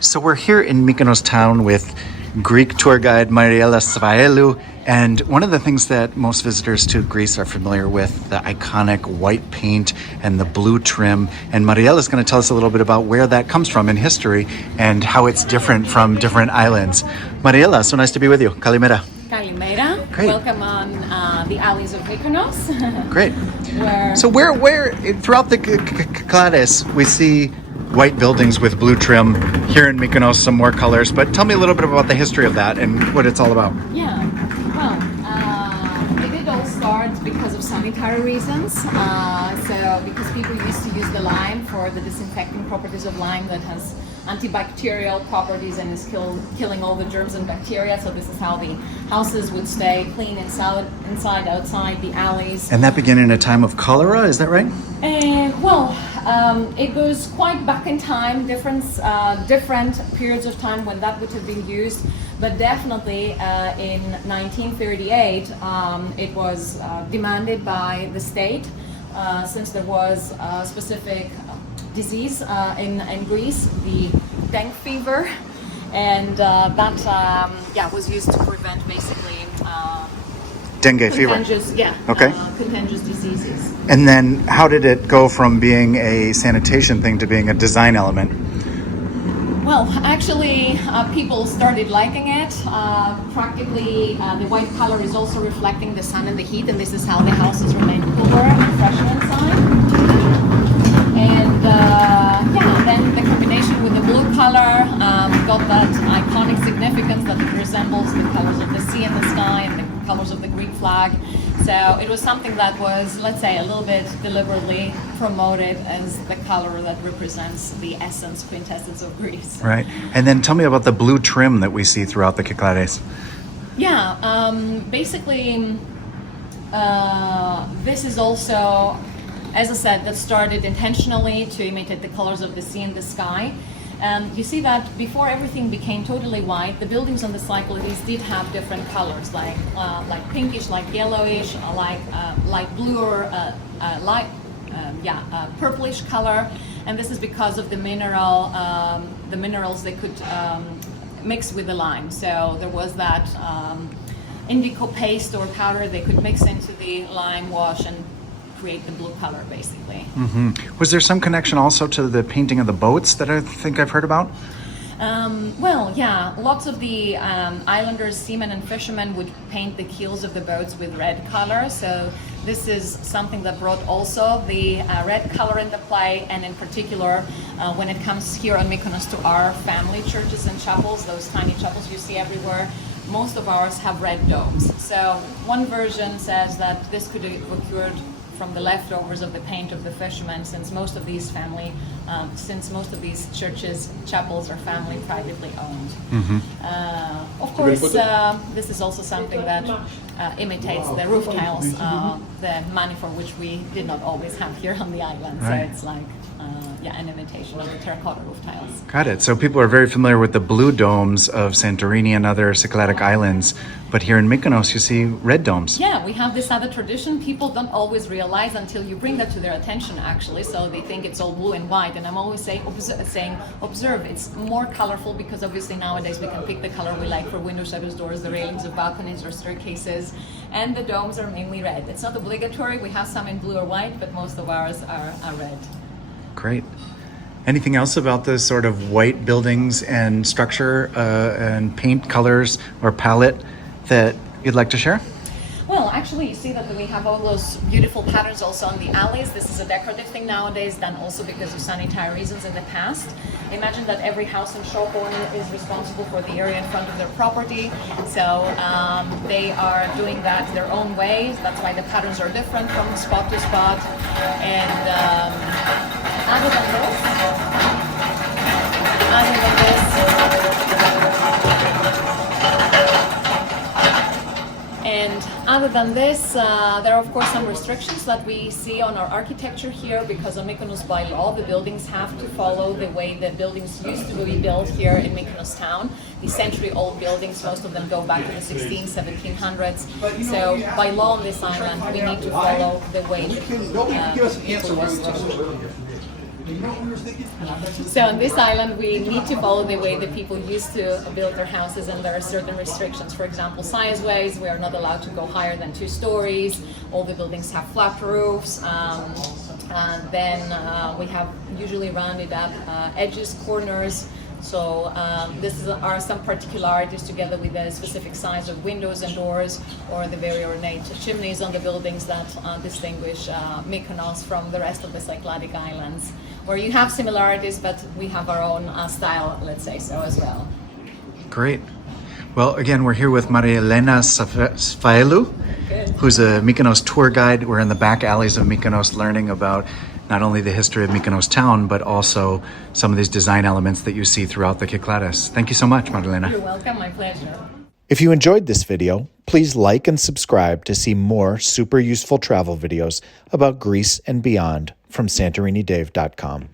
So we're here in Mykonos town with Greek tour guide Mariella Svaelou, and one of the things that most visitors to Greece are familiar with, the iconic white paint and the blue trim. And Mariella is going to tell us a little bit about where that comes from in history and how it's different from different islands. Mariella, so nice to be with you. Kalimera. Kalimera. Great. Welcome on the alleys of Mykonos. Great. So where throughout the Kyklades we see white buildings with blue trim. Here in Mykonos, some more colors. But tell me a little bit about the history of that and what it's all about. Yeah, well, it did all start because of sanitary reasons. So because people used to use the lime for the disinfecting properties of lime that has antibacterial properties and is killing all the germs and bacteria. So this is how the houses would stay clean inside, outside, the alleys. And that began in a time of cholera, is that right? It goes quite back in time, different periods of time when that would have been used, but definitely in 1938 it was demanded by the state since there was a specific disease in Greece, the dengue fever, and that was used to prevent basically Dengue fever. Contagious diseases. And then how did it go from being a sanitation thing to being a design element? Well, actually, people started liking it. Practically, the white color is also reflecting the sun and the heat, and this is how the houses remain cooler and fresher inside. And then the combination with the blue color got that iconic significance that it resembles the colors of the sea and the sky and the colors of the Greek flag. So it was something that was, let's say, a little bit deliberately promoted as the color that represents the essence, quintessence of Greece. Right. And then tell me about the blue trim that we see throughout the Kyklades. Yeah, basically, this is also, as I said, that started intentionally to imitate the colors of the sea and the sky. You see that before everything became totally white, the buildings on the Cyclades did have different colors, like pinkish, like yellowish, like light blue or purplish color. And this is because of the minerals they could mix with the lime. So there was that indigo paste or powder they could mix into the lime wash and create the blue color, basically. Mm-hmm. Was there some connection also to the painting of the boats that I think I've heard about? Lots of the islanders, seamen and fishermen would paint the keels of the boats with red color. So this is something that brought also the red color into play, and in particular when it comes here on Mykonos to our family churches and chapels, those tiny chapels you see everywhere, most of ours have red domes. So one version says that this could have occurred from the leftovers of the paint of the fishermen, since most of these churches, chapels are family privately owned. Mm-hmm. Of course, this is also something that imitates the roof tiles, the money for which we did not always have here on the island. Right. So it's like an imitation of the terracotta roof tiles. Got it. So people are very familiar with the blue domes of Santorini and other Cycladic islands, but here in Mykonos you see red domes. Yeah, we have this other tradition. People don't always realize until you bring that to their attention, actually. So they think it's all blue and white, and I'm always saying, observe. It's more colorful because obviously nowadays we can pick the color we like for window shutters, doors, the railings of balconies or staircases, and the domes are mainly red. It's not obligatory. We have some in blue or white, but most of ours are red. Great. Anything else about the sort of white buildings and structure and paint colors or palette that you'd like to share? Well, actually, you see that we have all those beautiful patterns also on the alleys. This is a decorative thing nowadays, done also because of sanitary reasons in the past. Imagine that every house and shop owner is responsible for the area in front of their property. So they are doing that their own way. That's why the patterns are different from spot to spot. And other than this, there are of course some restrictions that we see on our architecture here, because on Mykonos by law the buildings have to follow the way the buildings used to be built here in Mykonos town. The century-old buildings, most of them go back to the 1700s. So by law on this island we need to follow the way people used to. So on this island, we need to follow the way that people used to build their houses, and there are certain restrictions. For example, size-wise, we are not allowed to go higher than 2 stories. All the buildings have flat roofs. And then we have usually rounded up edges, corners. So are some particularities together with the specific size of windows and doors, or the very ornate chimneys on the buildings that distinguish Mykonos from the rest of the Cycladic islands, where you have similarities, but we have our own style, let's say so, as well. Great. Well, again, we're here with Maria Elena Sfaelou, who's a Mykonos tour guide. We're in the back alleys of Mykonos learning about not only the history of Mykonos town, but also some of these design elements that you see throughout the Kyklades. Thank you so much, Marilena. You're welcome, my pleasure. If you enjoyed this video, please like and subscribe to see more super useful travel videos about Greece and beyond from SantoriniDave.com.